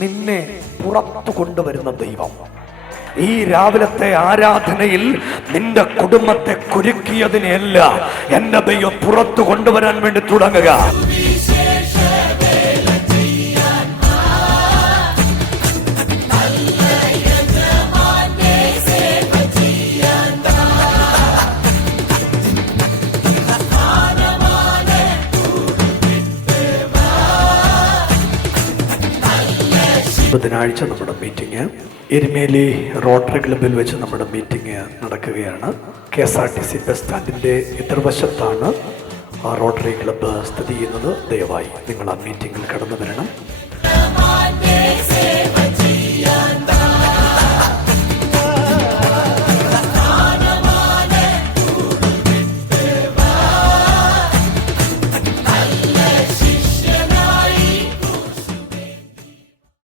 നിന്നെ പുറത്തു കൊണ്ടുവരുന്ന ദൈവം. ഈ രാവിലത്തെ ആരാധനയിൽ നിന്റെ കുടുംബത്തെ കുരുക്കിയതിനെയല്ല എന്റെ ദൈവം പുറത്തു കൊണ്ടുവരാൻ വേണ്ടി തുടങ്ങുക. ബുധനാഴ്ച നമ്മുടെ മീറ്റിംഗ് എരുമേലി റോട്ടറി ക്ലബിൽ വെച്ച് നമ്മുടെ മീറ്റിംഗ് നടക്കുകയാണ്. KSRTC ബസ് സ്റ്റാൻഡിൻ്റെ എതിർവശത്താണ് ആ റോട്ടറി ക്ലബ്ബ് സ്ഥിതി ചെയ്യുന്നത്. ദയവായി നിങ്ങൾ ആ മീറ്റിംഗിൽ കടന്നു വരണം.